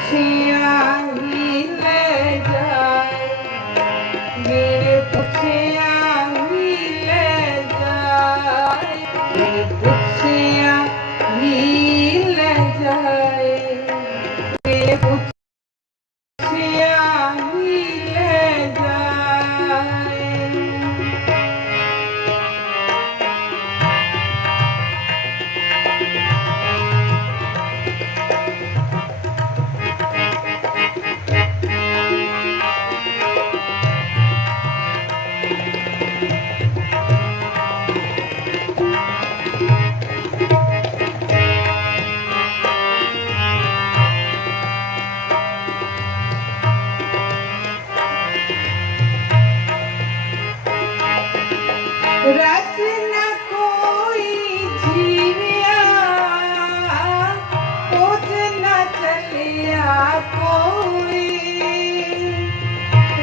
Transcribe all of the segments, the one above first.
see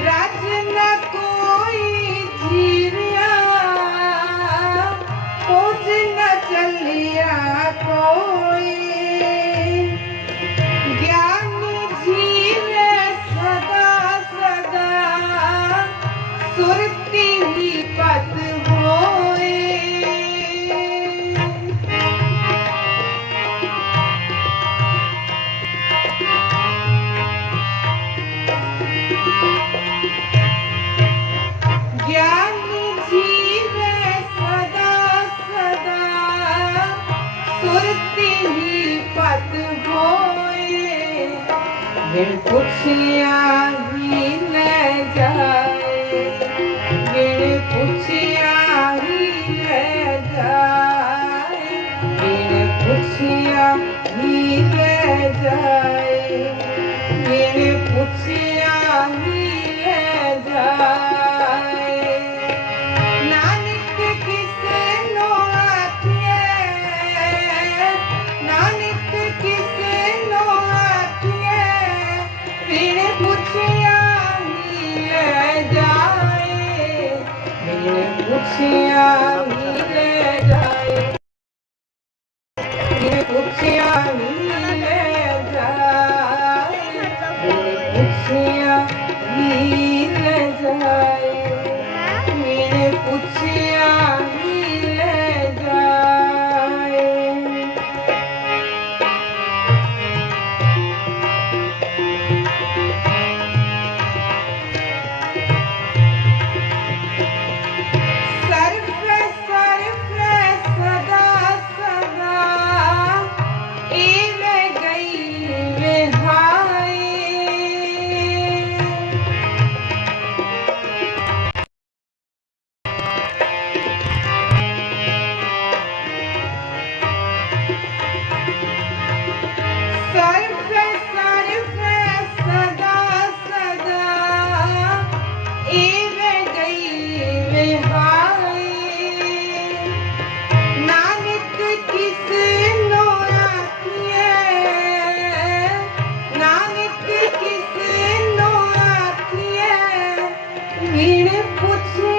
रच न कोई जी कुझ न चलिया को गिन जाए। गिन पुछिया जाए। गिन पुछिया ही न जाए। गिन पुछिया putz,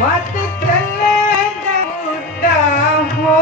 मत चले होता हो